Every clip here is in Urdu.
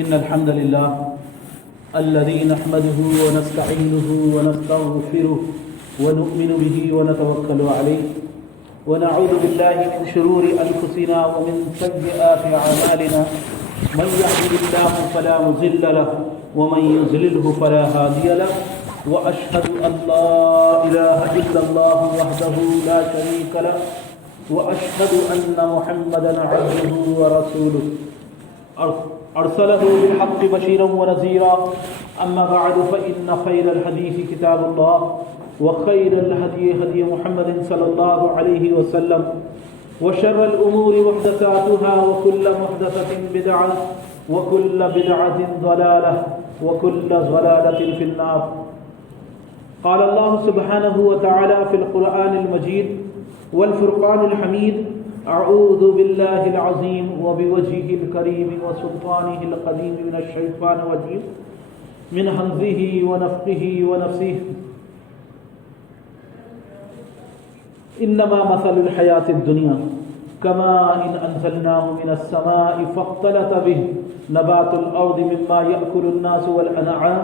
إن الحمد لله الذي نحمده ونستعينه ونستغفره ونؤمن به ونتوكل عليه ونعوذ بالله من شرور أنفسنا ومن سيئات أعمالنا من يهده الله فلا مضل له ومن يضلله فلا هادي له وأشهد أن لا إله إلا الله وحده لا شريك له وأشهد أن محمدا عبده ورسوله أرسله بالحق بشيرا ونذيرا أما بعد فإن خير الحديث كتاب الله وخير الهدي هدي محمد صلى الله عليه وسلم وشر الأمور محدثاتها وكل محدثة بدعة وكل بدعة ضلالة وكل ضلالة في النار. قال الله سبحانه وتعالى في القرآن المجيد والفرقان الحميد: أعوذ بالله العظيم وبوجهه الكريم وسلطانه القديم من الشيطان الرجيم من همزه ونفخه ونفثه. إنما مثل الحياة الدنيا كماء أنزلناه من السماء فاختلط به نبات الأرض مما يأكل الناس والأنعام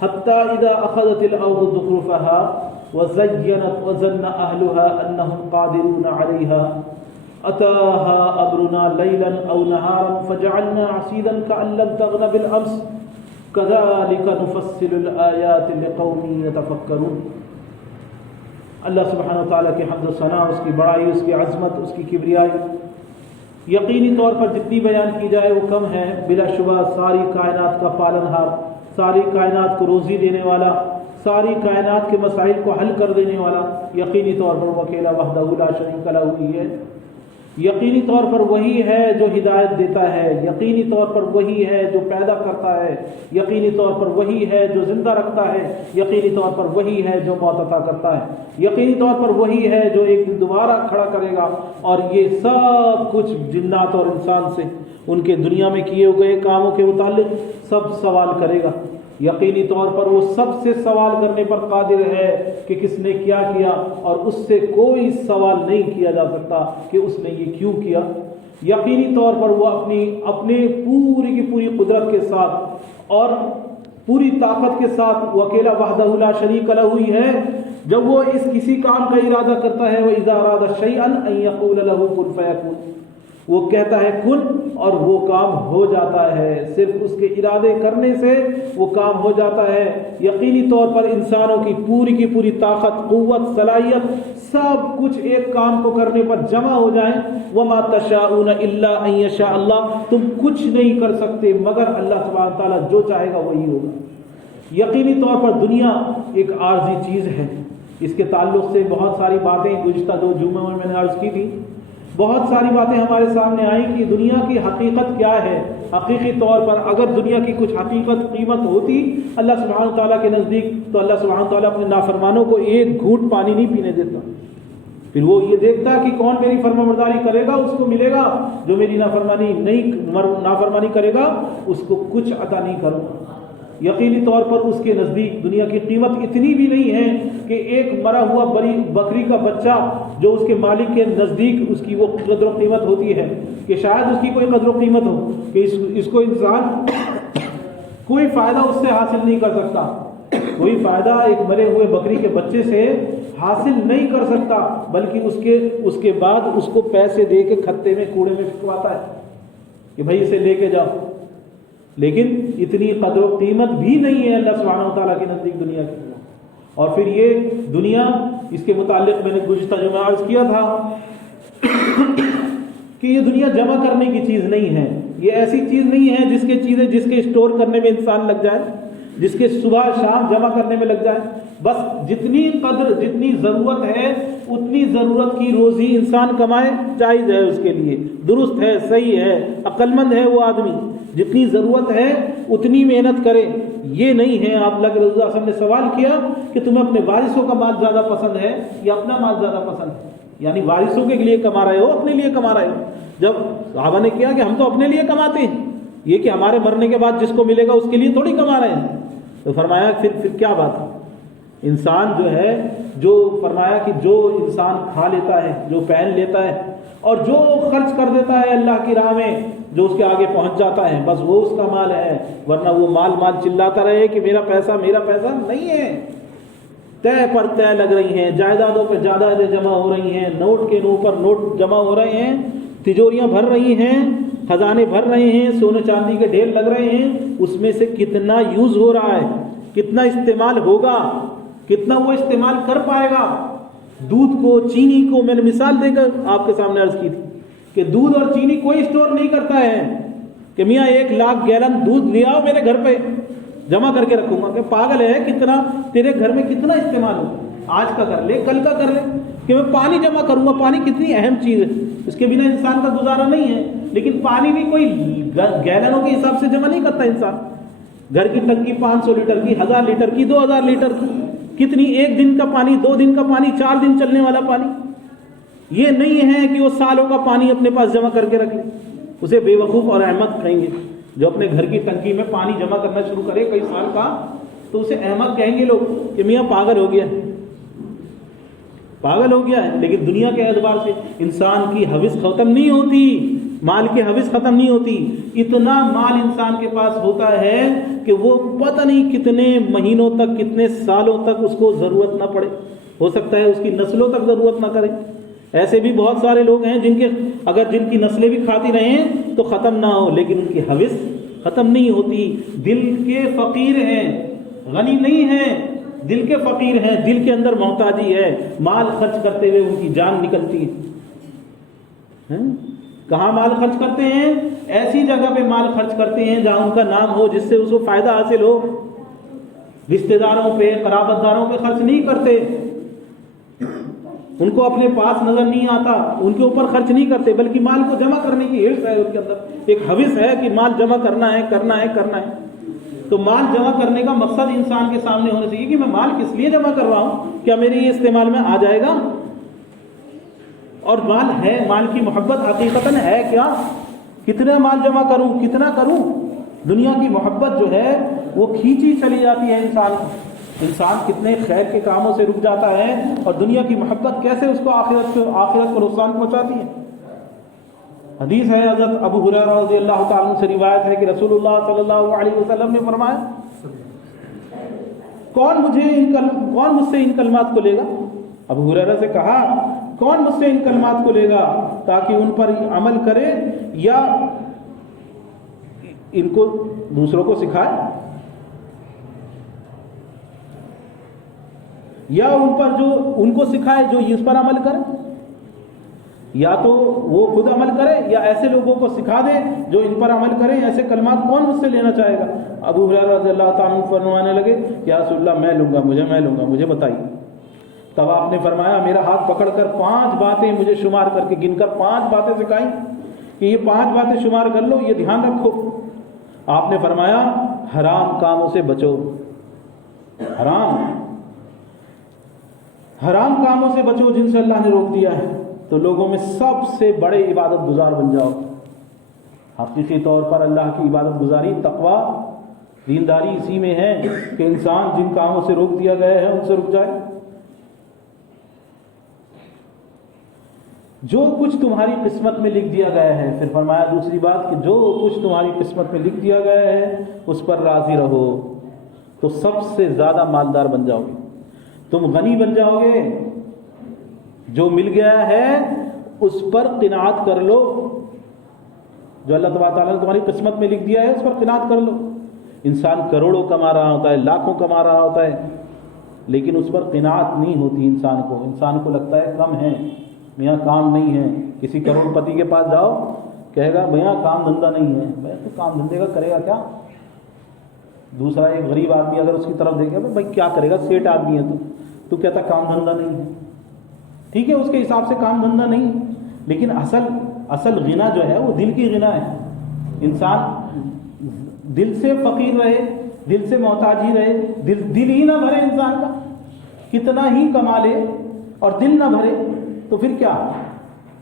حتى إذا أخذت الأرض زخرفها وزينت وظن أهلها أنهم قادرون عليها أتاها أمرنا ليلا أو نهارا فجعلنا عصيدا كأن لم تغن بالأمس كذلك نفصل الآيات لقوم يتفكرون. اللہ سبحانہ وتعالیٰ کی حمد و ثنا، اس کی بڑائی، اس کی عظمت، اس کی کبریائی یقینی طور پر جتنی بیان کی جائے وہ کم ہے. بلا شبہ ساری کائنات کا پالنہار، ساری کائنات کو روزی دینے والا، ساری کائنات کے مسائل کو حل کر دینے والا یقینی طور پر وہ اکیلا وحدہ لا شریک لہ ہی ہے. یقینی طور پر وہی ہے جو ہدایت دیتا ہے، یقینی طور پر وہی ہے جو پیدا کرتا ہے، یقینی طور پر وہی ہے جو زندہ رکھتا ہے، یقینی طور پر وہی ہے جو موت عطا کرتا ہے، یقینی طور پر وہی ہے جو ایک دن دوبارہ کھڑا کرے گا اور یہ سب کچھ جنات اور انسان سے ان کے دنیا میں کیے ہوئے کاموں کے متعلق سب سوال کرے گا. یقینی طور پر وہ سب سے سوال کرنے پر قادر ہے کہ کس نے کیا کیا، اور اس سے کوئی سوال نہیں کیا جا سکتا کہ اس نے یہ کیوں کیا. یقینی طور پر وہ اپنے پوری کی پوری قدرت کے ساتھ اور پوری طاقت کے ساتھ وہ اکیلا وحدہ لا شریک لہ ہی ہے. جب وہ اس کسی کام کا ارادہ کرتا ہے وَإِذَا أَرَادَ شَيْئًا أَن يَقُولَ لَهُ كُن فَيَكُونُ، وہ کہتا ہے کن اور وہ کام ہو جاتا ہے. صرف اس کے ارادے کرنے سے وہ کام ہو جاتا ہے. یقینی طور پر انسانوں کی پوری طاقت، قوت، صلاحیت سب کچھ ایک کام کو کرنے پر جمع ہو جائیں. وَمَا تَشَاءُونَ إِلَّا أَن يَشَاءَ اللَّهُ، تم کچھ نہیں کر سکتے مگر اللہ سبحانہ تعالیٰ جو چاہے گا وہی ہوگا. یقینی طور پر دنیا ایک عارضی چیز ہے. اس کے تعلق سے بہت ساری باتیں گزشتہ 2 جمعوں میں نے عرض کی تھی. بہت ساری باتیں ہمارے سامنے آئیں کہ دنیا کی حقیقت کیا ہے. حقیقی طور پر اگر دنیا کی کچھ حقیقت قیمت ہوتی اللہ سبحانہ تعالیٰ کے نزدیک تو اللہ سبحانہ تعالیٰ اپنے نافرمانوں کو ایک گھونٹ پانی نہیں پینے دیتا. پھر وہ یہ دیکھتا کہ کون میری فرمانبرداری کرے گا اس کو ملے گا، جو میری نافرمانی کرے گا اس کو کچھ عطا نہیں کروں گا. یقینی طور پر اس کے نزدیک دنیا کی قیمت اتنی بھی نہیں ہے کہ ایک مرا ہوا بکری کا بچہ جو اس کے مالک کے نزدیک اس کی وہ قدر و قیمت ہوتی ہے کہ شاید اس کی کوئی قدر و قیمت ہو کہ اس کو انسان کوئی فائدہ اس سے حاصل نہیں کر سکتا. کوئی فائدہ ایک مرے ہوئے بکری کے بچے سے حاصل نہیں کر سکتا، بلکہ اس کے بعد اس کو پیسے دے کے کھتے میں کوڑے میں پھینکواتا ہے کہ بھائی اسے لے کے جاؤ. لیکن اتنی قدر و قیمت بھی نہیں ہے اللہ سبحانہ وتعالیٰ کے نزدیک دنیا کی. اور پھر یہ دنیا، اس کے متعلق میں نے گزشتہ جو میں عرض کیا تھا کہ یہ دنیا جمع کرنے کی چیز نہیں ہے. یہ ایسی چیز نہیں ہے جس کے اسٹور کرنے میں انسان لگ جائے، جس کے صبح شام جمع کرنے میں لگ جائے. بس جتنی ضرورت ہے اتنی ضرورت کی روزی انسان کمائے، جائز ہے اس کے لیے، درست ہے، صحیح ہے، عقل مند ہے وہ آدمی. جتنی ضرورت ہے اتنی محنت کرے. یہ نہیں ہے. آپ اللہ کے رسول صلی اللہ علیہ وسلم نے سوال کیا کہ تمہیں اپنے وارثوں کا مال زیادہ پسند ہے یا اپنا مال زیادہ پسند ہے؟ یعنی وارثوں کے لیے کما رہے ہو اپنے لیے کما رہے ہو؟ جب صحابہ نے کیا کہ ہم تو اپنے لیے کماتے ہیں، یہ کہ ہمارے مرنے کے بعد جس کو ملے گا اس کے لیے تھوڑی کما رہے ہیں، تو فرمایا پھر کیا بات ہے؟ انسان جو ہے، جو فرمایا کہ جو انسان کھا لیتا ہے، جو پہن لیتا ہے اور جو خرچ کر دیتا ہے اللہ کی راہ میں، جو اس کے آگے پہنچ جاتا ہے، بس وہ اس کا مال ہے. ورنہ وہ مال چلاتا رہے کہ میرا پیسہ نہیں ہے. طے پر طے لگ رہی ہیں، جائیدادوں پہ جائیدادیں جمع ہو رہی ہیں، نوٹ کے اوپر نوٹ جمع ہو رہے ہیں، تجوریاں بھر رہی ہیں، خزانے بھر رہے ہیں، سونے چاندی کے ڈھیر لگ رہے ہیں. اس میں سے کتنا یوز ہو رہا ہے، کتنا استعمال ہوگا، کتنا وہ استعمال کر پائے گا. دودھ کو، چینی کو میں نے مثال دے کر آپ کے سامنے عرض کی تھی کہ دودھ اور چینی کوئی اسٹور نہیں کرتا ہے کہ میاں 1,00,000 گیلن دودھ لے آؤ میرے گھر پہ جمع کر کے رکھوں گا. کہ پاگل ہے، کتنا تیرے گھر میں کتنا استعمال ہو، آج کا کر لے، کل کا کر لے. کہ میں پانی جمع کروں گا، پانی کتنی اہم چیز ہے، اس کے بنا انسان کا گزارا نہیں ہے. لیکن پانی بھی کوئی گیلنوں کے حساب سے جمع نہیں کرتا انسان. گھر کی ٹنکی 500 لیٹر کی، 1000 لیٹر کی، 2000 لیٹر کی، کتنی، 1 دن کا پانی، 2 دن کا پانی، 4 دن چلنے والا پانی. یہ نہیں ہے کہ وہ سالوں کا پانی اپنے پاس جمع کر کے رکھ لے. اسے بے وقوف اور احمق کہیں گے. جو اپنے گھر کی ٹنکی میں پانی جمع کرنا شروع کرے کئی سال کا، تو اسے احمق کہیں گے لوگ کہ میاں پاگل ہو گیا ہے، پاگل ہو گیا ہے. لیکن دنیا کے اعتبار سے انسان کی حوث ختم نہیں ہوتی، مال کی حوث ختم نہیں ہوتی. اتنا مال انسان کے پاس ہوتا ہے کہ وہ پتہ نہیں کتنے مہینوں تک، کتنے سالوں تک اس کو ضرورت نہ پڑے. ہو سکتا ہے اس کی نسلوں تک ضرورت نہ کرے. ایسے بھی بہت سارے لوگ ہیں جن کی نسلیں بھی کھاتی رہیں تو ختم نہ ہو، لیکن ان کی حوث ختم نہیں ہوتی. دل کے فقیر ہیں، غنی نہیں ہیں، دل کے فقیر ہیں، دل کے اندر محتاجی ہے. مال خرچ کرتے ہوئے ان کی جان نکلتی ہے. کہاں مال خرچ کرتے ہیں؟ ایسی جگہ پہ مال خرچ کرتے ہیں جہاں ان کا نام ہو، جس سے اس کو فائدہ حاصل ہو. رشتہ داروں پہ، قرابت داروں پہ خرچ نہیں کرتے. ان کو اپنے پاس نظر نہیں آتا، ان کے اوپر خرچ نہیں کرتے، بلکہ مال کو جمع کرنے کی ہرس ہے ان کے اندر، ایک حوث ہے کہ مال جمع کرنا ہے، کرنا ہے، کرنا ہے. تو مال جمع کرنے کا مقصد انسان کے سامنے ہونا چاہیے کہ میں مال کس لیے جمع کر رہا ہوں، کیا میرے یہ استعمال میں آ جائے گا. اور مال ہے، مال کی محبت حقیقتاً ہے کیا؟ کتنا مال جمع کروں، کتنا کروں؟ دنیا کی محبت جو ہے وہ کھینچی چلی جاتی ہے انسان کو. انسان کتنے خیر کے کاموں سے رک جاتا ہے، اور دنیا کی محبت کیسے اس کو آخرت کو نقصان پہنچاتی ہے. حدیث ہے حضرت ابو ہریرہ رضی اللہ تعالیٰ عنہ سے روایت ہے کہ رسول اللہ صلی اللہ علیہ وسلم نے فرمایا، کون مجھ سے ان کلمات کو لے گا؟ ابو ہریرہ سے کہا، کون مجھ سے ان کلمات کو لے گا تاکہ ان پر عمل کرے یا ان کو دوسروں کو سکھائے، یا ان کو سکھائے جو اس پر عمل کرے، یا تو وہ خود عمل کرے یا ایسے لوگوں کو سکھا دے جو ان پر عمل کریں. ایسے کلمات کون مجھ سے لینا چاہے گا؟ ابو ہریرہ رضی اللہ تعالیٰ عنہ فرمانے لگے، یا رسول اللہ میں لوں گا، مجھے بتائیے. تب آپ نے فرمایا، میرا ہاتھ پکڑ کر 5 باتیں مجھے شمار کر کے گن کر 5 باتیں سکھائیں کہ یہ 5 باتیں شمار کر لو، یہ دھیان رکھو. آپ نے فرمایا، حرام کاموں سے بچو. حرام کاموں سے بچو جن سے اللہ نے روک دیا ہے، تو لوگوں میں سب سے بڑے عبادت گزار بن جاؤ. حقیقی طور پر اللہ کی عبادت گزاری، تقویٰ، دینداری اسی میں ہے کہ انسان جن کاموں سے روک دیا گیا ہے ان سے رک جائے. جو کچھ تمہاری قسمت میں لکھ دیا گیا ہے، پھر فرمایا دوسری بات کہ جو کچھ تمہاری قسمت میں لکھ دیا گیا ہے اس پر راضی رہو، تو سب سے زیادہ مالدار بن جاؤ گے، تم غنی بن جاؤ گے. جو مل گیا ہے اس پر قناعت کر لو، جو اللہ تعالیٰ نے تمہاری قسمت میں لکھ دیا ہے اس پر قناعت کر لو. انسان کروڑوں کما رہا ہوتا ہے، لاکھوں کما رہا ہوتا ہے، لیکن اس پر قناعت نہیں ہوتی. انسان کو لگتا ہے کم ہے، میاں کام نہیں ہے. کسی کروڑ پتی کے پاس جاؤ، کہے گا میاں کام دھندہ نہیں ہے. بھائی تو کام دھندے کا کرے گا کیا؟ دوسرا ایک غریب آدمی اگر اس کی طرف دیکھے، بھائی کیا کرے گا، سیٹ آدمی ہے تو کہتا کام دھندہ نہیں ہے. ٹھیک ہے، اس کے حساب سے کام دھندہ نہیں، لیکن اصل غنا جو ہے وہ دل کی غنا ہے. انسان دل سے فقیر رہے، دل سے محتاجی رہے، دل ہی نہ بھرے انسان کا، کتنا ہی کما لے اور دل نہ بھرے تو پھر کیا؟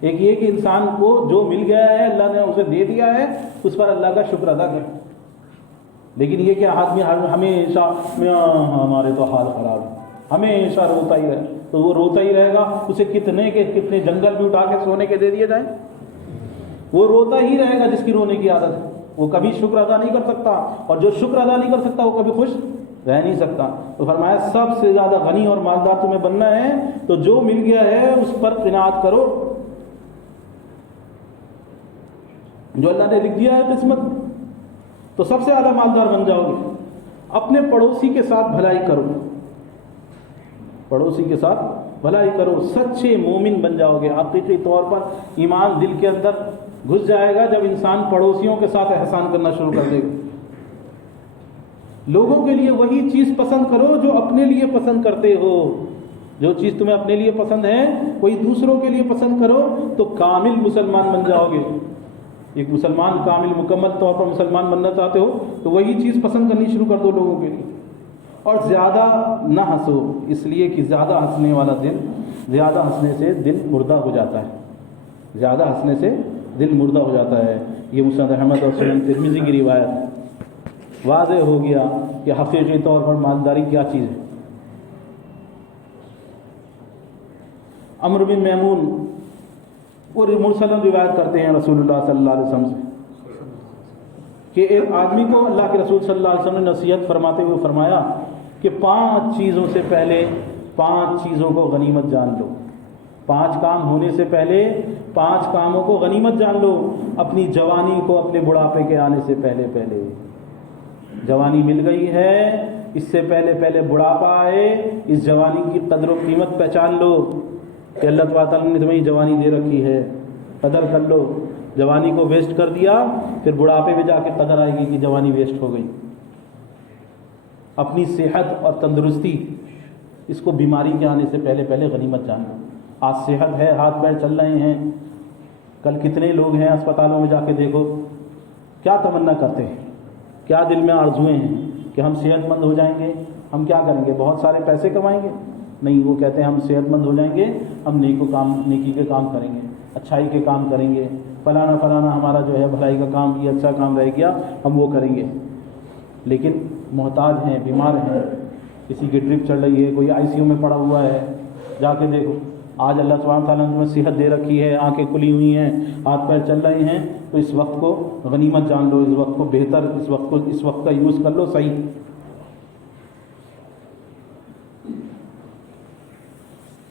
ایک یہ کہ انسان کو جو مل گیا ہے اللہ نے اسے دے دیا ہے، اس پر اللہ کا شکر ادا کرے. لیکن یہ کہ آدمی ہمیشہ ہمارے تو حال خراب ہے، ہمیشہ روتا ہی رہے، تو وہ روتا ہی رہے گا، اسے کتنے کے کتنے جنگل بھی اٹھا کے سونے کے دے دیے جائیں، وہ روتا ہی رہے گا جس کی رونے کی عادت ہے۔ وہ کبھی شکر ادا نہیں کر سکتا، اور جو شکر ادا نہیں کر سکتا وہ کبھی خوش رہ نہیں سکتا۔ تو فرمایا سب سے زیادہ غنی اور مالدار تمہیں بننا ہے تو جو مل گیا ہے اس پر قناعت کرو، جو اللہ نے لکھ دیا ہے قسمت، تو سب سے زیادہ مالدار بن جاؤ گے۔ اپنے پڑوسی کے ساتھ بھلائی کرو، پڑوسی کے ساتھ بھلائی کرو، سچے مومن بن جاؤ گے۔ حقیقی طور پر ایمان دل کے اندر گھس جائے گا جب انسان پڑوسیوں کے ساتھ احسان کرنا شروع کر دے گا۔ لوگوں کے لیے وہی چیز پسند کرو جو اپنے لیے پسند کرتے ہو، جو چیز تمہیں اپنے لیے پسند ہے وہی دوسروں کے لیے پسند کرو، تو کامل مسلمان بن جاؤ گے۔ ایک مسلمان کامل مکمل طور پر مسلمان بننا چاہتے ہو تو وہی چیز پسند کرنی شروع کر دو لوگوں کے لیے۔ اور زیادہ نہ ہنسو، اس لیے کہ زیادہ ہنسنے والا دل، زیادہ ہنسنے سے دل مردہ ہو جاتا ہے، زیادہ ہنسنے سے دل مردہ ہو جاتا ہے۔ یہ مسند احمد اور سنن ترمذی کی روایت ہے۔ واضح ہو گیا کہ حقیقی طور پر مالداری کیا چیز ہے۔ عمرو بن میمون وہ مرسل روایت کرتے ہیں رسول اللہ صلی اللہ علیہ وسلم سے کہ ایک آدمی کو اللہ کے رسول صلی اللہ علیہ وسلم نے نصیحت فرماتے ہوئے فرمایا کہ 5 چیزوں سے پہلے 5 چیزوں کو غنیمت جان لو۔ 5 کام ہونے سے پہلے 5 کاموں کو غنیمت جان لو۔ اپنی جوانی کو اپنے بڑھاپے کے آنے سے پہلے جوانی مل گئی ہے، اس سے پہلے بڑھاپا آئے، اس جوانی کی قدر و قیمت پہچان لو کہ اللہ تعالیٰ نے تمہیں جوانی دے رکھی ہے، قدر کر لو۔ جوانی کو ویسٹ کر دیا پھر بڑھاپے میں جا کے قدر آئے گی کہ جوانی ویسٹ ہو گئی۔ اپنی صحت اور تندرستی، اس کو بیماری کے آنے سے پہلے غنیمت جان لو۔ آج صحت ہے، ہاتھ پیر چل رہے ہیں، کل کتنے لوگ ہیں اسپتالوں میں جا کے دیکھو، کیا تمنا کرتے ہیں، کیا دل میں آرزویں ہیں کہ ہم صحت مند ہو جائیں گے، ہم کیا کریں گے، بہت سارے پیسے کمائیں گے؟ نہیں، وہ کہتے ہیں ہم صحت مند ہو جائیں گے، ہم نیکی کے کام کریں گے، اچھائی کے کام کریں گے، فلانا ہمارا جو ہے بھلائی کا کام، یہ اچھا کام رہ گیا ہم وہ کریں گے۔ لیکن محتاج ہیں، بیمار ہیں، کسی کی ڈرپ چل رہی ہے، کوئی ICU میں پڑا ہوا ہے، جا کے دیکھو۔ آج اللہ سبحانہ تعالیٰ نے تمہیں صحت دے رکھی ہے، آنکھیں کھلی ہوئی ہیں، ہاتھ پیر چل رہے ہیں، تو اس وقت کو غنیمت جان لو، اس وقت کو بہتر، اس وقت کا یوز کر لو صحیح۔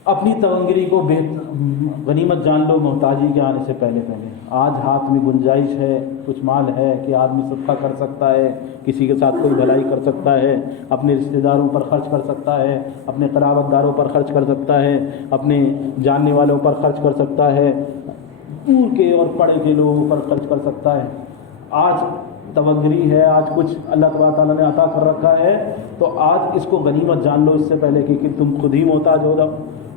اپنی تونگری کو غنیمت جان لو محتاجی کے آنے سے پہلے۔ آج ہاتھ میں گنجائش ہے، کچھ مال ہے کہ آدمی صدقہ کر سکتا ہے، کسی کے ساتھ کوئی بھلائی کر سکتا ہے، اپنے رشتہ داروں پر خرچ کر سکتا ہے، اپنے قرابت داروں پر خرچ کر سکتا ہے، اپنے جاننے والوں پر خرچ کر سکتا ہے، دور کے اور پڑے کے لوگوں پر خرچ کر سکتا ہے۔ آج تونگری ہے، آج کچھ اللہ تعالیٰ نے عطا کر رکھا ہے، تو آج اس کو غنیمت جان لو اس سے پہلے کہ تم خود ہی محتاج ہو جاؤ۔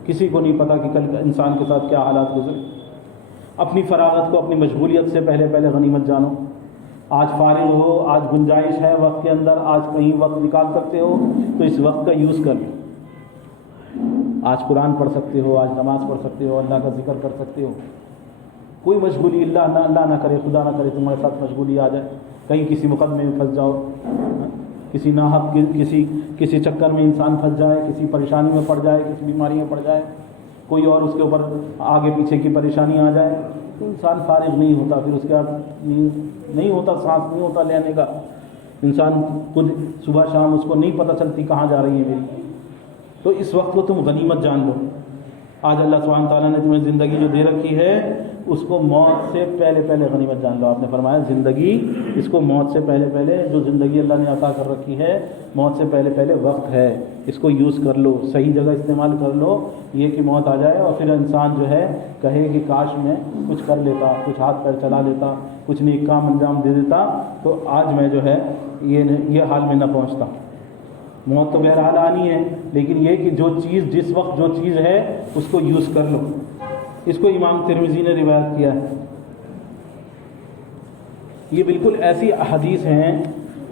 کسی کو نہیں پتا کہ کل انسان کے ساتھ کیا حالات گزرے۔ اپنی فراغت کو اپنی مشغولیت سے پہلے غنیمت جانو۔ آج فارغ ہو، آج گنجائش ہے وقت کے اندر، آج کہیں وقت نکال سکتے ہو تو اس وقت کا یوز کر لو۔ آج قرآن پڑھ سکتے ہو، آج نماز پڑھ سکتے ہو، اللہ کا ذکر کر سکتے ہو۔ کوئی مشغولی اللہ نہ کرے، خدا نہ کرے تمہارے ساتھ مشغولی آ جائے، کہیں کسی مقدمے میں پھنس جاؤ، کسی ناحق کسی چکر میں انسان پھنس جائے، کسی پریشانی میں پڑ جائے، کسی بیماری میں پڑ جائے، کوئی اور اس کے اوپر آگے پیچھے کی پریشانی آ جائے، تو انسان فارغ نہیں ہوتا، پھر اس کے بعد نہیں ہوتا، سانس نہیں ہوتا لینے کا، انسان خود صبح شام اس کو نہیں پتہ چلتی کہاں جا رہی ہے میری۔ تو اس وقت کو تم غنیمت جان لو۔ آج اللہ سبحانہ تعالیٰ نے تمہیں زندگی جو دے رکھی ہے اس کو موت سے پہلے غنیمت جان لو۔ آپ نے فرمایا زندگی، اس کو موت سے پہلے جو زندگی اللہ نے عطا کر رکھی ہے، موت سے پہلے وقت ہے، اس کو یوز کر لو، صحیح جگہ استعمال کر لو، یہ کہ موت آ جائے اور پھر انسان جو ہے کہے کہ کاش میں کچھ کر لیتا، کچھ ہاتھ پیر چلا لیتا، کچھ نیک کام انجام دے دیتا تو آج میں جو ہے یہ حال میں نہ پہنچتا۔ موت تو بہرحال آنی ہے، لیکن یہ کہ جس وقت جو چیز ہے اس کو یوز کر لو۔ اس کو امام ترمذی نے روایت کیا ہے۔ یہ بالکل ایسی احادیث ہیں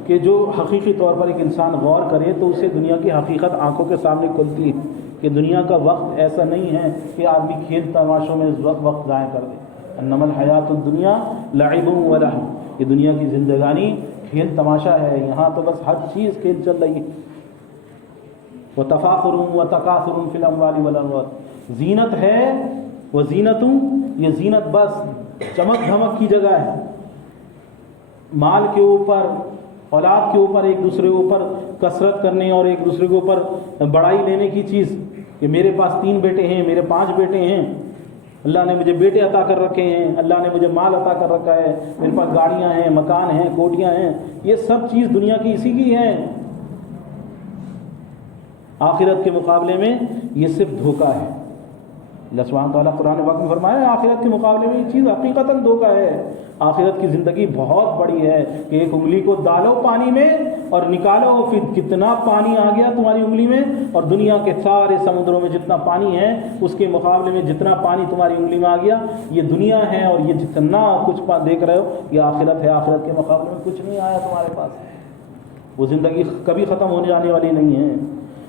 کہ جو حقیقی طور پر ایک انسان غور کرے تو اسے دنیا کی حقیقت آنکھوں کے سامنے کھلتی ہے کہ دنیا کا وقت ایسا نہیں ہے کہ آدمی کھیل تماشوں میں وقت ضائع کر دے۔ انما الحیات الدنیا لعب و لہو، یہ دنیا کی زندگانی کھیل تماشا ہے، یہاں تو بس ہر چیز کھیل چل رہی ہے۔ وتفاخر وتکاثر فی الاموال والاولاد، زینت ہے وہ زینتوں، یہ زینت بس چمک دھمک کی جگہ ہے، مال کے اوپر اولاد کے اوپر ایک دوسرے کے اوپر کثرت کرنے اور ایک دوسرے کے اوپر بڑائی لینے کی چیز کہ میرے پاس 3 بیٹے ہیں، میرے 5 بیٹے ہیں، اللہ نے مجھے بیٹے عطا کر رکھے ہیں، اللہ نے مجھے مال عطا کر رکھا ہے، میرے پاس گاڑیاں ہیں، مکان ہیں، کوٹیاں ہیں، یہ سب چیز دنیا کی اسی کی ہے۔ آخرت کے مقابلے میں یہ صرف دھوکہ ہے۔ اللہ سبحانہ تعالیٰ قرآن پاک میں فرمایا ہے آخرت کے مقابلے میں یہ چیز حقیقتاً دھوکہ ہے۔ آخرت کی زندگی بہت بڑی ہے کہ ایک انگلی کو ڈالو پانی میں اور نکالو، پھر کتنا پانی آ گیا تمہاری انگلی میں، اور دنیا کے سارے سمندروں میں جتنا پانی ہے اس کے مقابلے میں جتنا پانی تمہاری انگلی میں آ گیا، یہ دنیا ہے، اور یہ جتنا کچھ دیکھ رہے ہو یہ آخرت ہے۔ آخرت کے مقابلے میں کچھ نہیں آیا تمہارے پاس، وہ زندگی کبھی ختم ہونے جانے والی نہیں ہے۔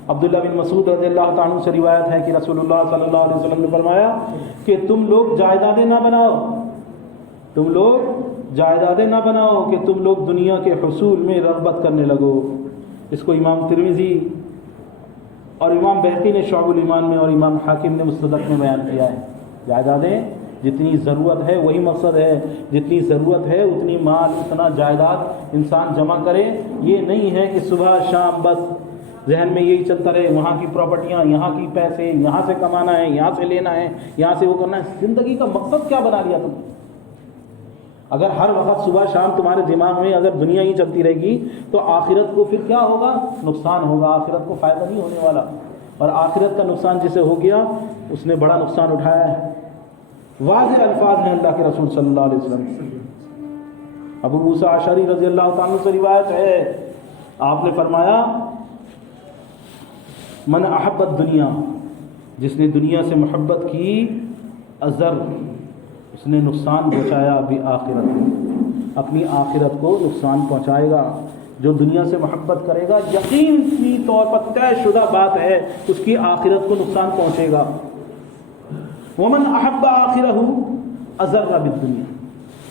عبداللہ بن مسعود رضی اللہ تعالیٰ عنہ سے روایت ہے کہ رسول اللہ صلی اللہ علیہ وسلم نے فرمایا کہ تم لوگ جائیدادیں نہ بناؤ، تم لوگ جائیدادیں نہ بناؤ کہ تم لوگ دنیا کے حصول میں رغبت کرنے لگو۔ اس کو امام ترمذی اور امام بہقی نے شعب الایمان میں اور امام حاکم نے مستدرک میں بیان کیا ہے۔ جائیدادیں جتنی ضرورت ہے وہی مقصد ہے، جتنی ضرورت ہے اتنی مال اتنا جائیداد انسان جمع کرے، یہ نہیں ہے کہ صبح شام بس ذہن میں یہی چلتا رہے وہاں کی پراپرٹیاں، یہاں کی پیسے، یہاں سے کمانا ہے، یہاں سے لینا ہے، یہاں سے وہ کرنا ہے۔ زندگی کا مقصد کیا بنا لیا تم؟ اگر ہر وقت صبح شام تمہارے دماغ میں اگر دنیا ہی چلتی رہے گی تو آخرت کو پھر کیا ہوگا؟ نقصان ہوگا، آخرت کو فائدہ نہیں ہونے والا، اور آخرت کا نقصان جسے ہو گیا اس نے بڑا نقصان اٹھایا ہے۔ واضح الفاظ ہیں اللہ کے رسول صلی اللہ علیہ وسلم۔ ابو موسیٰ اشعری رضی اللہ تعالیٰ عنہ سے روایت ہے، آپ نے فرمایا من احب الدنیا، جس نے دنیا سے محبت کی، اضر، اس نے نقصان پہنچایا بآخرت، اپنی آخرت کو نقصان پہنچائے گا۔ جو دنیا سے محبت کرے گا یقینی طور پر طے شدہ بات ہے اس کی آخرت کو نقصان پہنچے گا۔ ومن احب آخرہ اضر بالدنیا،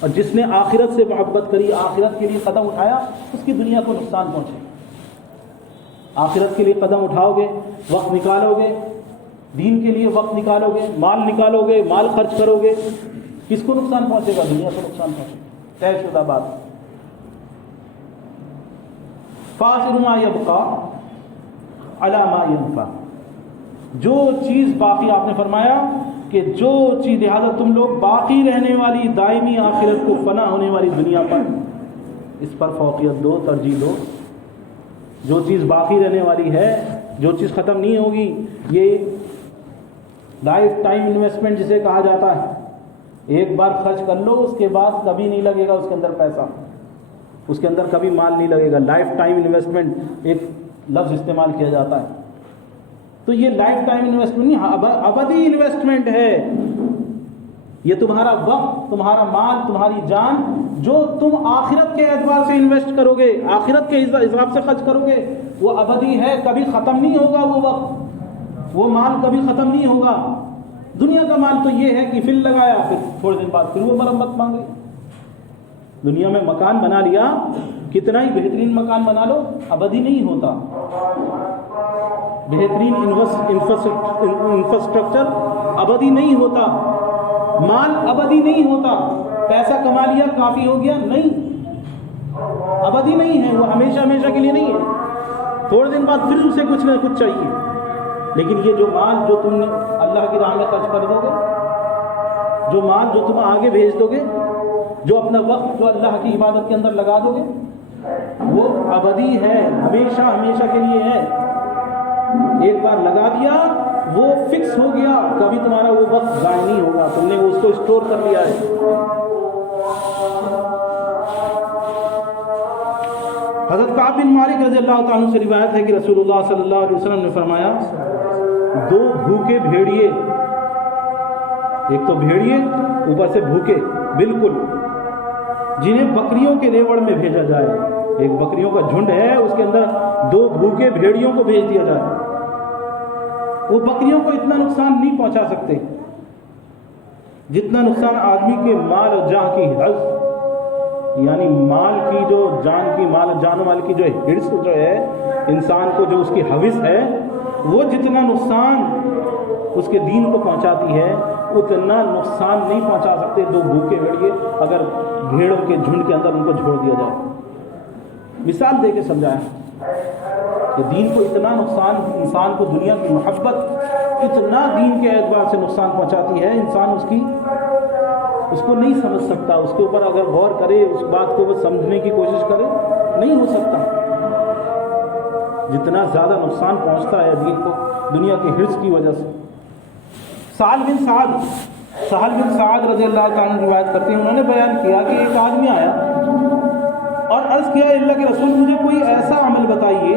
اور جس نے آخرت سے محبت کری، آخرت کے لیے قدم اٹھایا، اس کی دنیا کو نقصان پہنچے گا۔ آخرت کے لیے قدم اٹھاؤ گے، وقت نکالو گے، دین کے لیے وقت نکالو گے، مال نکالو گے، مال خرچ کرو گے، کس کو نقصان پہنچے گا؟ دنیا کو نقصان پہنچے گا، طے شدہ بات۔ فاضل ما یبقى علی ما ینفع، جو چیز باقی، آپ نے فرمایا کہ جو چیز، لہذا تم لوگ باقی رہنے والی دائمی آخرت کو فنا ہونے والی دنیا پر اس پر فوقیت دو، ترجیح دو۔ جو چیز باقی رہنے والی ہے، جو چیز ختم نہیں ہوگی، یہ لائف ٹائم انویسٹمنٹ جسے کہا جاتا ہے، ایک بار خرچ کر لو اس کے بعد کبھی نہیں لگے گا اس کے اندر پیسہ، اس کے اندر کبھی مال نہیں لگے گا۔ لائف ٹائم انویسٹمنٹ ایک لفظ استعمال کیا جاتا ہے، تو یہ لائف ٹائم انویسٹمنٹ نہیں، ابدی انویسٹمنٹ ہے۔ یہ تمہارا وقت، تمہارا مال، تمہاری جان جو تم آخرت کے اعتبار سے انویسٹ کرو گے، آخرت کے حساب سے خرچ کرو گے، وہ ابدی ہے، کبھی ختم نہیں ہوگا۔ وہ وقت، وہ مال کبھی ختم نہیں ہوگا۔ دنیا کا مال تو یہ ہے کہ فل لگایا، پھر تھوڑے دن بعد پھر وہ مرمت مانگے۔ دنیا میں مکان بنا لیا، کتنا ہی بہترین مکان بنا لو، ابدی نہیں ہوتا۔ بہترین انفراسٹرکچر ابدی نہیں ہوتا، مال ابدی نہیں ہوتا۔ پیسہ کما لیا کافی ہو گیا، نہیں، ابدی نہیں ہے، وہ ہمیشہ ہمیشہ کے لیے نہیں ہے، تھوڑے دن بعد پھر اسے کچھ نہ کچھ چاہیے۔ لیکن یہ جو مال جو تم نے اللہ کی راہ میں خرچ کر دو گے، جو مال جو تم آگے بھیج دو گے، جو اپنا وقت جو اللہ کی عبادت کے اندر لگا دو گے، وہ ابدی ہے، ہمیشہ ہمیشہ کے لیے ہے۔ ایک بار لگا دیا وہ فکس ہو گیا، کبھی تمہارا وہ وقت ضائع نہیں ہوگا، تم نے اس کو اسٹور کر لیا ہے۔ حضرت کعب بن مالک رضی اللہ تعالیٰ عنہ سے روایت ہے کہ رسول اللہ صلی اللہ علیہ وسلم نے فرمایا، 2 بھوکے بھیڑیے، ایک تو بھیڑیے اوپر سے بھوکے بالکل، جنہیں بکریوں کے ریوڑ میں بھیجا جائے، ایک بکریوں کا جھنڈ ہے، اس کے اندر 2 بھوکے بھیڑیوں کو بھیج دیا جائے، وہ بکریوں کو اتنا نقصان نہیں پہنچا سکتے جتنا نقصان آدمی کے مال اور جان کی حرص، یعنی مال کی جو جان کی، مال جان و مال کی جو حرص جو ہے انسان کو، جو اس کی حوث ہے، وہ جتنا نقصان اس کے دین کو پہنچاتی ہے اتنا نقصان نہیں پہنچا سکتے دو بھوکے بھیڑیے اگر بھیڑوں کے جھنڈ کے اندر ان کو چھوڑ دیا جائے. مثال دے کے سمجھائیں کہ دین کو اتنا نقصان، انسان کو دنیا کی محبت اتنا دین کے اعتبار سے نقصان پہنچاتی ہے، انسان اس کو نہیں سمجھ سکتا. اس کے اوپر اگر غور کرے، اس بات کو وہ سمجھنے کی کوشش کرے، نہیں ہو سکتا. جتنا زیادہ نقصان پہنچتا ہے دین کو دنیا کے حرص کی وجہ سے. سہل بن سعد رضی اللہ تعالیٰ عنہ روایت کرتے ہیں، انہوں نے بیان کیا کہ ایک آدمی آیا اور عرض کیا اللہ کے رسول مجھے کوئی ایسا عمل بتائیے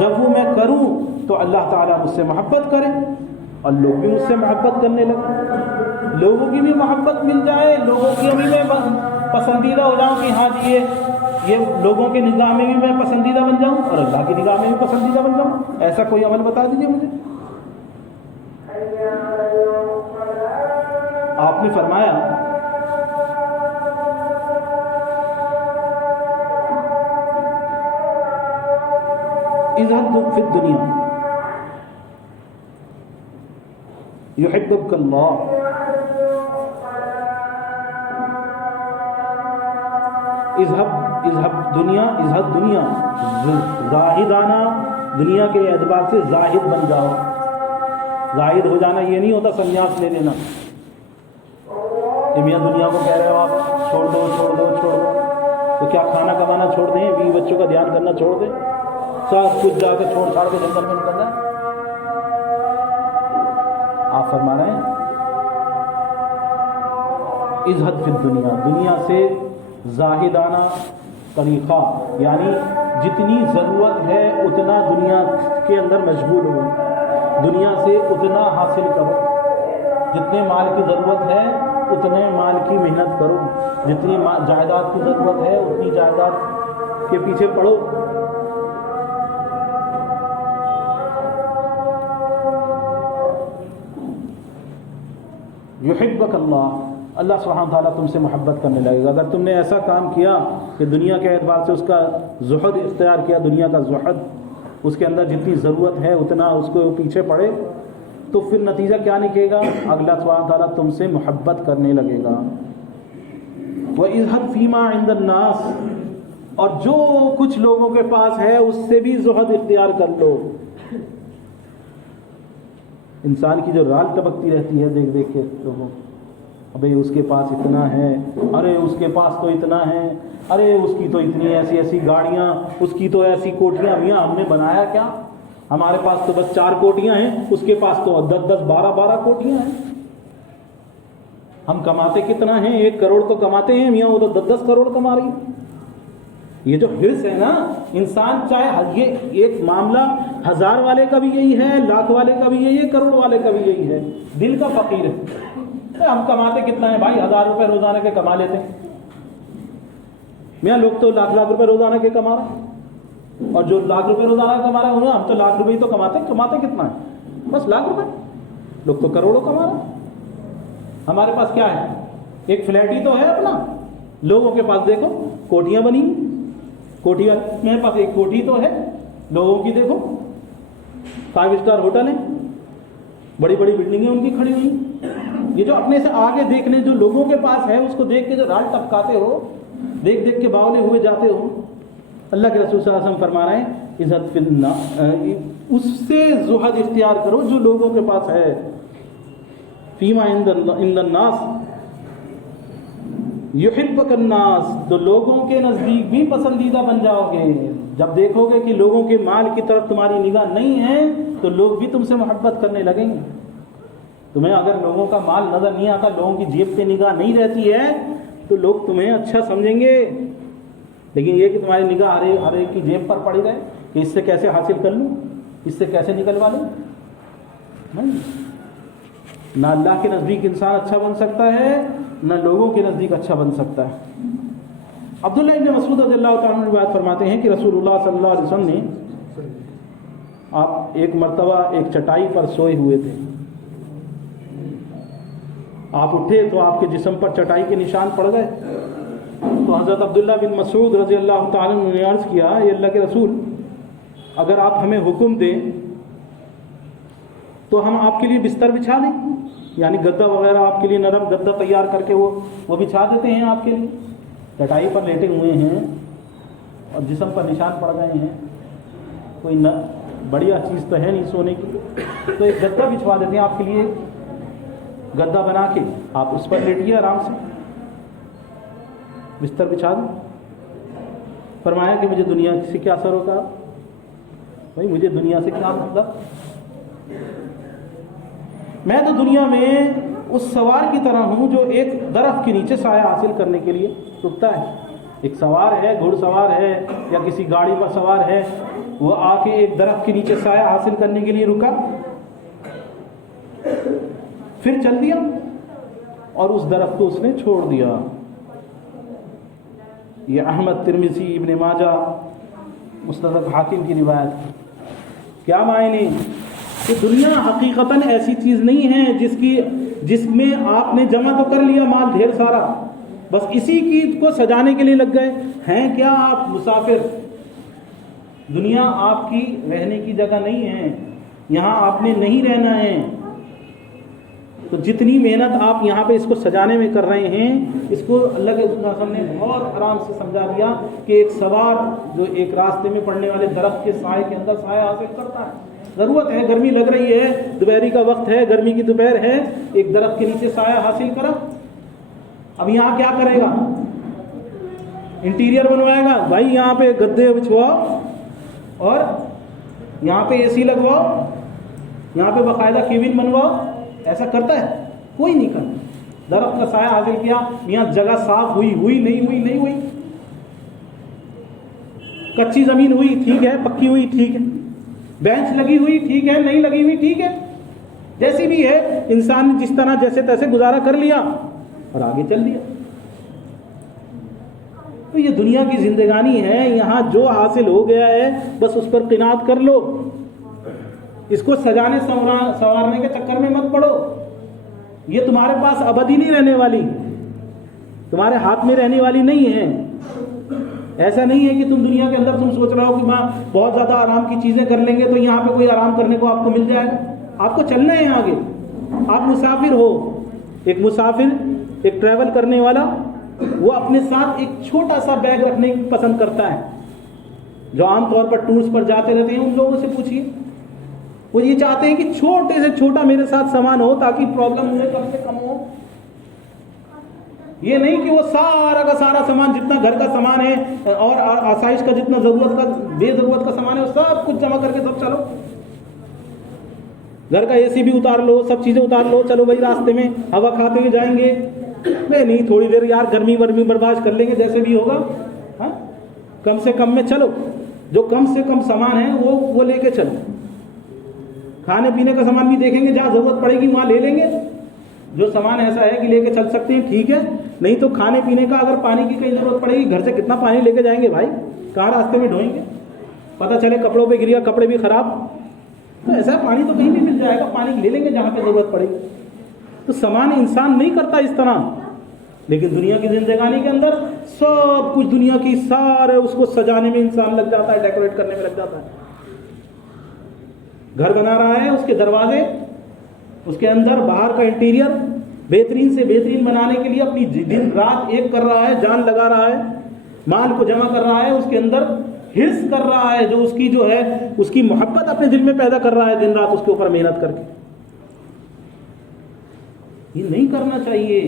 جب وہ میں کروں تو اللہ تعالیٰ مجھ سے محبت کرے اور لوگ بھی مجھ سے محبت کرنے لگے، لوگوں کی بھی محبت مل جائے، لوگوں کی بھی میں پسندیدہ ہو جاؤں کہ ہاں جی یہ لوگوں کے نگاہ میں بھی میں پسندیدہ بن جاؤں اور اللہ کی نگاہ میں بھی پسندیدہ بن جاؤں. ایسا کوئی عمل بتا دیجیے مجھے. آپ نے فرمایا اذهب في الدنيا يحببك الله اذهب دنیا زاہدانہ دنیا کے اعتبار سے زاہد بن جاؤ. زاہد ہو جانا یہ نہیں ہوتا سنیاس لے لینا کہ میاں دنیا کو کہہ رہے ہو آپ چھوڑ دو تو کیا کھانا کمانا چھوڑ دیں، بیوی بچوں کا دھیان کرنا چھوڑ دیں، سب کچھ جا کے چھوڑ چھاڑ کے جنگل میں نکلنا ہے. آپ فرما رہے ہیں اذهب فی الدنیا، دنیا سے زاہدانہ طریقہ، یعنی جتنی ضرورت ہے اتنا دنیا کے اندر مشغول ہو، دنیا سے اتنا حاصل کرو، جتنے مال کی ضرورت ہے اتنے مال کی محنت کرو، جتنی جائیداد کی ضرورت ہے اتنی جائیداد کے پیچھے پڑھو. یحبک اللہ سبحانہ تعالیٰ تم سے محبت کرنے لگے گا. اگر تم نے ایسا کام کیا کہ دنیا کے اعتبار سے اس کا زہد اختیار کیا، دنیا کا زہد، اس کے اندر جتنی ضرورت ہے اتنا اس کو پیچھے پڑے، تو پھر نتیجہ کیا نکلے گا؟ اللہ سبحانہ تعالیٰ تم سے محبت کرنے لگے گا. وَإِذْهَبْ فِي مَا عِنْدَ النَّاسِ، اور جو کچھ لوگوں کے پاس ہے اس سے بھی زہد اختیار کر لو. انسان کی جو رال ٹپکتی رہتی ہے دیکھ دیکھ کے لوگوں، ابھی اس کے پاس اتنا ہے، ارے اس کے پاس تو اتنا ہے، ارے اس کی تو اتنی ایسی گاڑیاں، اس کی تو ایسی کوٹیاں. میاں ہم نے بنایا کیا؟ ہمارے پاس تو بس 4 کوٹیاں ہیں، اس کے پاس تو 10 12 کوٹیاں ہیں. ہم کماتے کتنا ہیں؟ 1 کروڑ تو کماتے ہیں، میاں وہ تو 10 کروڑ کما رہی ہے. یہ جو حرص ہے نا، انسان چاہے یہ ایک معاملہ 1000 والے کا بھی یہی ہے، لاکھ والے کا بھی یہی ہے، کروڑ والے کا بھی یہی ہے، دل کا فقیر ہے. ہم کماتے کتنا ہے بھائی؟ 1000 روپے روزانہ کے کما لیتے ہیں. میاں لوگ تو لاکھ روپے روزانہ کے کما رہے ہیں، اور جو لاکھ روپے روزانہ کما رہے ہیں ہم تو لاکھ روپے ہی تو کماتے کتنا ہے؟ بس لاکھ روپے. لوگ تو کروڑوں کما رہے ہیں. ہمارے پاس کیا ہے؟ ایک فلیٹ ہی تو ہے اپنا. لوگوں کے پاس دیکھو کوٹیاں بنی، کوٹیاں، میرے پاس ایک کوٹھی تو ہے، لوگوں کی دیکھو 5 اسٹار ہوٹل ہیں، بڑی بڑی بلڈنگیں ان کی کھڑی ہوئی. یہ جو اپنے سے آگے دیکھنے جو لوگوں کے پاس ہے اس کو دیکھ کے جو رال ٹپکاتے ہو، دیکھ دیکھ کے باولے ہوئے جاتے ہو. اللہ کے رسول صلی اللہ علیہ وسلم فرما رہے ہیں عزت فی الناس، اس سے زہد اختیار کرو جو لوگوں کے پاس ہے. فیما عند الناس یحبک الناس، تو لوگوں کے نزدیک بھی پسندیدہ بن جاؤ گے. جب دیکھو گے کہ لوگوں کے مال کی طرف تمہاری نگاہ نہیں ہے تو لوگ بھی تم سے محبت کرنے لگیں گے. تمہیں اگر لوگوں کا مال نظر نہیں آتا، لوگوں کی جیب پہ نگاہ نہیں رہتی ہے تو لوگ تمہیں اچھا سمجھیں گے. لیکن یہ کہ تمہاری نگاہ ہر ایک کی جیب پر پڑی رہے کہ اس سے کیسے حاصل کر لوں، اس سے کیسے نکلوا لوں، نہ اللہ کے نزدیک انسان اچھا بن سکتا ہے نہ لوگوں کے نزدیک اچھا بن سکتا ہے. عبداللہ ابن مسعود رضی اللہ تعالیٰ عنہ روایت فرماتے ہیں کہ رسول اللہ صلی اللہ علیہ وسلم نے آپ ایک مرتبہ ایک چٹائی پر سوئے ہوئے تھے. آپ اٹھے تو آپ کے جسم پر چٹائی کے نشان پڑ گئے. تو حضرت عبداللہ بن مسعود رضی اللہ تعالیٰ عنہ نے عرض کیا، اے اللہ کے رسول، اگر آپ ہمیں حکم دیں تو ہم آپ کے لیے بستر بچھا دیں، یعنی گدا وغیرہ آپ کے لیے نرم گدا تیار کر کے وہ بچھا دیتے ہیں آپ کے لیے. چٹائی پر لیٹے ہوئے ہیں اور جسم پر نشان پڑ گئے ہیں، کوئی بڑھیا چیز تو ہے نہیں سونے کی، تو ایک گدا بچھوا دیتے ہیں آپ کے لیے، گدا بنا کے آپ اس پر لیٹیے آرام سے، بستر بچھا دیں. فرمایا کہ مجھے دنیا سے کیا اثر ہوگا؟ بھائی مجھے دنیا سے کیا مطلب؟ میں تو دنیا میں اس سوار کی طرح ہوں جو ایک درخت کے نیچے سایہ حاصل کرنے کے لیے رکتا ہے. ایک سوار ہے، گھوڑ سوار ہے یا کسی گاڑی پر سوار ہے، وہ آ کے ایک درخت کے نیچے سایہ حاصل کرنے کے لیے رکا، پھر چل دیا اور اس درخت کو اس نے چھوڑ دیا. یہ احمد، ترمذی، ابن ماجہ، مستدرک حاکم کی روایت. کیا معنی کہ دنیا حقیقتاً ایسی چیز نہیں ہے جس میں آپ نے جمع تو کر لیا مال ڈھیر سارا، بس اسی کی کو سجانے کے لیے لگ گئے ہیں. کیا آپ مسافر؟ دنیا آپ کی رہنے کی جگہ نہیں ہے، یہاں آپ نے نہیں رہنا ہے. تو جتنی محنت آپ یہاں پہ اس کو سجانے میں کر رہے ہیں، اس کو اللہ کے رسول نے بہت آرام سے سمجھا دیا کہ ایک سوار جو ایک راستے میں پڑنے والے درخت کے سائے کے اندر سایہ حاصل کرتا ہے. ضرورت ہے، گرمی لگ رہی ہے، دوپہری کا وقت ہے، گرمی کی دوپہر ہے، ایک درخت کے نیچے سایہ حاصل کرا. اب یہاں کیا کرے گا؟ انٹیریئر بنوائے گا، بھائی یہاں پہ گدے بچھواؤ اور یہاں پہ اے سی لگواؤ، یہاں پہ باقاعدہ کیبن بنواؤ. ایسا کرتا ہے؟ کوئی نہیں کرتا. درخت کا سایہ حاصل کیا، یہاں جگہ صاف ہوئی نہیں ہوئی، کچی زمین ہوئی ٹھیک ہے، پکی ہوئی ٹھیک ہے، بینچ لگی ہوئی ٹھیک ہے، نہیں لگی ہوئی ٹھیک ہے، جیسی بھی ہے انسان نے جس طرح جیسے تیسے گزارا کر لیا اور آگے چل دیا. تو یہ دنیا کی زندگانی ہے، یہاں جو حاصل ہو گیا ہے بس اس پر قناعت کر لو. اس کو سجانے سنوارنے کے چکر میں مت پڑو. یہ تمہارے پاس ابدی نہیں رہنے والی، تمہارے ہاتھ میں رہنے والی نہیں ہے. ایسا نہیں ہے کہ تم دنیا کے اندر تم سوچ رہا ہو کہ ماں بہت زیادہ آرام کی چیزیں کر لیں گے تو یہاں پہ کوئی آرام کرنے کو آپ کو مل جائے گا. آپ کو چلنا ہے آگے. آپ مسافر ہو. ایک مسافر، ایک ٹریول کرنے والا، وہ اپنے ساتھ ایک چھوٹا سا بیگ رکھنے کی پسند کرتا ہے. جو عام طور پر ٹورز پر جاتے رہتے ہیں ان لوگوں سے پوچھیے، وہ یہ چاہتے ہیں کہ چھوٹے سے چھوٹا میرے ساتھ سامان ہو تاکہ پرابلم انہیں کم سے کم ہو. یہ نہیں کہ وہ سارا کا سارا سامان جتنا گھر کا سامان ہے اور آسائش کا جتنا ضرورت کا بے ضرورت کا سامان ہے وہ سب کچھ جمع کر کے سب چلو. گھر کا اے سی بھی اتار لو، سب چیزیں اتار لو، چلو بھائی راستے میں ہوا کھاتے ہوئے جائیں گے. نہیں تھوڑی دیر یار گرمی ورمی برداشت کر لیں گے جیسے بھی ہوگا. ہاں کم سے کم میں چلو، جو کم سے کم سامان ہے وہ لے کے چلو. کھانے پینے کا سامان بھی دیکھیں گے، جہاں ضرورت پڑے گی وہاں لے لیں گے. جو سامان ایسا ہے کہ لے کے چل سکتے ہیں ٹھیک ہے، نہیں تو کھانے پینے کا اگر پانی کی کہیں ضرورت پڑے گی گھر سے کتنا پانی لے کے جائیں گے بھائی، کہاں راستے میں ڈھوئیں گے، پتہ چلے کپڑوں پہ گریا کپڑے بھی خراب. تو ایسا پانی تو کہیں بھی مل جائے گا، پانی لے لیں گے جہاں پہ ضرورت پڑے گی. تو سامان انسان نہیں کرتا اس طرح. لیکن دنیا کی زندگانی کے اندر سب کچھ دنیا کی سارے اس کو سجانے میں انسان لگ جاتا ہے، ڈیکوریٹ کرنے میں لگ جاتا ہے. گھر بنا رہا ہے، اس کے دروازے، اس کے اندر باہر کا انٹیریئر بہترین سے بہترین بنانے کے لیے اپنی دن رات ایک کر رہا ہے، جان لگا رہا ہے، مال کو جمع کر رہا ہے، اس کے اندر حرص کر رہا ہے، جو اس کی جو ہے اس کی محبت اپنے دل میں پیدا کر رہا ہے دن رات اس کے اوپر محنت کر کے. یہ نہیں کرنا چاہیے.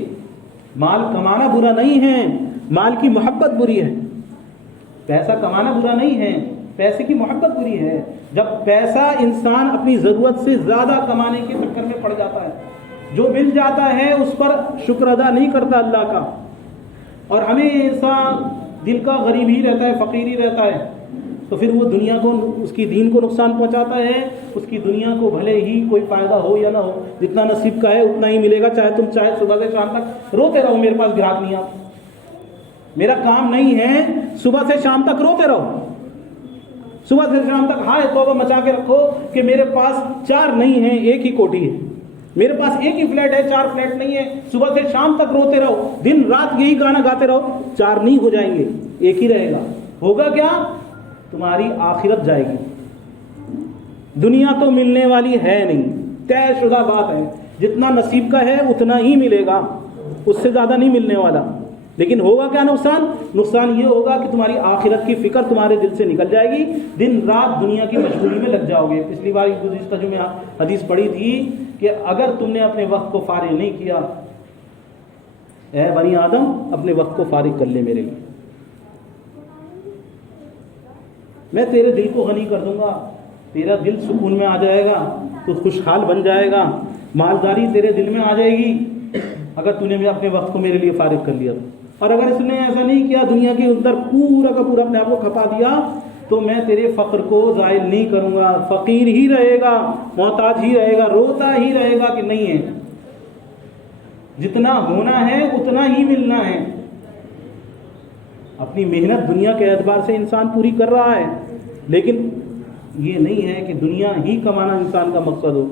مال کمانا برا نہیں ہے، مال کی محبت بری ہے. پیسہ کمانا برا نہیں ہے، پیسے کی محبت بری ہے. جب پیسہ انسان اپنی ضرورت سے زیادہ کمانے کے چکر میں پڑ جاتا ہے، جو مل جاتا ہے اس پر شکر ادا نہیں کرتا اللہ کا، اور ہمیشہ دل کا غریب ہی رہتا ہے، فقیر ہی رہتا ہے، تو پھر وہ دنیا کو، اس کی دین کو نقصان پہنچاتا ہے. اس کی دنیا کو بھلے ہی کوئی فائدہ ہو یا نہ ہو، جتنا نصیب کا ہے اتنا ہی ملے گا. چاہے تم صبح سے شام تک روتے رہو میرے پاس گراہک نہیں آتا، میرا کام نہیں ہے، صبح سے شام تک روتے رہو، صبح سے شام تک ہائے توبہ مچا کے رکھو کہ میرے پاس 4 نہیں ہیں، ایک ہی کوٹھی ہے، میرے پاس ایک ہی فلیٹ ہے، 4 فلیٹ نہیں ہے. صبح سے شام تک روتے رہو، دن رات یہی گانا گاتے رہو، 4 نہیں ہو جائیں گے، ایک ہی رہے گا. ہوگا کیا؟ تمہاری آخرت جائے گی. دنیا تو ملنے والی ہے نہیں، طے شدہ بات ہے، جتنا نصیب کا ہے اتنا ہی ملے گا، اس سے زیادہ نہیں ملنے والا۔ لیکن ہوگا کیا نقصان؟ نقصان یہ ہوگا کہ تمہاری آخرت کی فکر تمہارے دل سے نکل جائے گی، دن رات دنیا کی مشغولی میں لگ جاؤ گے۔ پچھلی بار گزشتہ جو میں حدیث پڑھی تھی کہ اگر تم نے اپنے وقت کو فارغ نہیں کیا، اے بنی آدم اپنے وقت کو فارغ کر لے میرے لیے، میں تیرے دل کو غنی کر دوں گا، تیرا دل سکون میں آ جائے گا، تو خوشحال بن جائے گا، مالداری تیرے دل میں آ جائے گی اگر تو نے اپنے وقت کو میرے لیے فارغ کر لیا۔ اور اگر اس نے ایسا نہیں کیا، دنیا کے اندر پورا کا پورا اپنے آپ کو کھپا دیا، تو میں تیرے فقر کو زائل نہیں کروں گا، فقیر ہی رہے گا، محتاج ہی رہے گا، روتا ہی رہے گا کہ نہیں ہے، جتنا ہونا ہے اتنا ہی ملنا ہے۔ اپنی محنت دنیا کے اعتبار سے انسان پوری کر رہا ہے، لیکن یہ نہیں ہے کہ دنیا ہی کمانا انسان کا مقصد ہو۔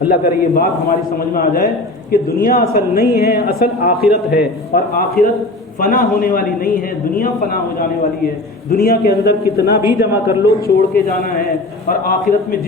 اللہ کرے یہ بات ہماری سمجھ میں آ جائے کہ دنیا اصل نہیں ہے، اصل آخرت ہے، اور آخرت فنا ہونے والی نہیں ہے، دنیا فنا ہو جانے والی ہے۔ دنیا کے اندر کتنا بھی جمع کر لو چھوڑ کے جانا ہے، اور آخرت میں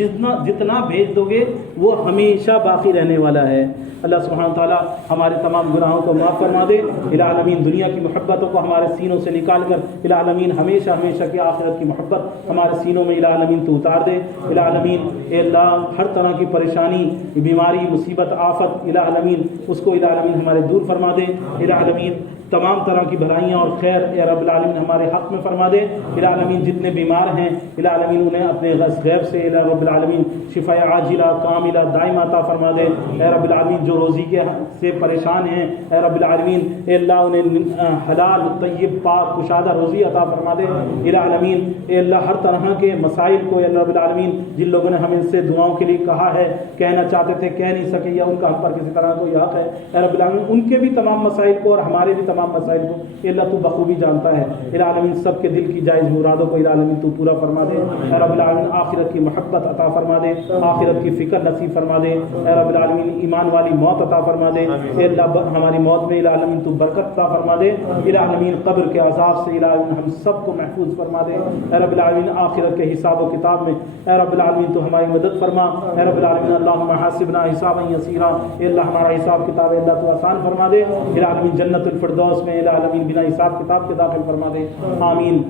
جتنا بھیج دو گے وہ ہمیشہ باقی رہنے والا ہے۔ اللہ سبحانہ تعالیٰ ہمارے تمام گناہوں کو معاف فرما دے۔ الہ العالمین دنیا کی محبتوں کو ہمارے سینوں سے نکال کر الہ العالمین ہمیشہ ہمیشہ کی آخرت کی محبت ہمارے سینوں میں الہ العالمین تو اتار دے۔ الہ العالمین اے اللہ ہر طرح کی پریشانی، بیماری، مصیبت، آفت الہ العالمین اس کو الہ العالمین ہمارے دور فرما دے۔ الہ العالمین تمام طرح کی بھلائیاں اور خیر اے رب العالمین ہمارے حق میں فرما دے۔ الہ العالمین جتنے بیمار ہیں الہ العالمین انہیں اپنے غیب سے الہ رب العالمین شفاء عاجلہ کاملہ دائمہ عطا فرما دے۔ اے رب العالمین جو روزی کے سے پریشان ہیں اے رب العالمین اے اللہ انہیں حلال طیب پاک کشادہ روزی عطا فرما دے۔ الہ العالمین اے اللہ ہر طرح کے مسائل کو اے رب العالمین جن لوگوں نے ہمیں سے دعاؤں کے لیے کہا ہے، کہنا چاہتے تھے کہہ نہیں سکے، یا ان کا ہم پر کسی طرح کوئی حق ہے، اے رب العالمین ان کے بھی تمام مسائل کو اور ہمارے بھی تمام مسائل کو اے اللہ تو بخوبی جانتا ہے۔ الہ العالمین سب کے دل کی جائز مرادوں کو الہ العالمین تو پورا فرما دے۔ اے رب العالمین آخرت کی محبت عطا فرما دے، آخرت کی فکر نصیب فرما دے۔ اے رب العالمین ایمان والی موت عطا فرما دے۔ اے اللہ ہماری موت میں الہ العالمین تو برکت عطا فرما دے۔ الہ العالمین قبر کے عذاب سے الہ العالمین ہم سب کو محفوظ فرما دے۔ اے رب العالمین آخرت کے حساب و کتاب میں اے رب العالمین تو ہماری مدد فرما۔ اے رب العالمین اللہم حاسبنا حسابا یسیرا، اے اللہ ہمارا حساب کتاب اللہ تو آسان فرما دے۔ الہ العالمین جنت الفردوس میں الہ العالمین بنا حساب کتاب کے داخل فرما دے۔ آمین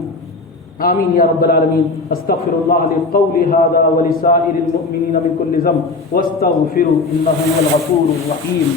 آمین یا رب العالمین۔ استغفر اللہ لقولی ھذا ولسائر المؤمنین من کل ذنب واستغفروا انہ هو الغفور الرحیم۔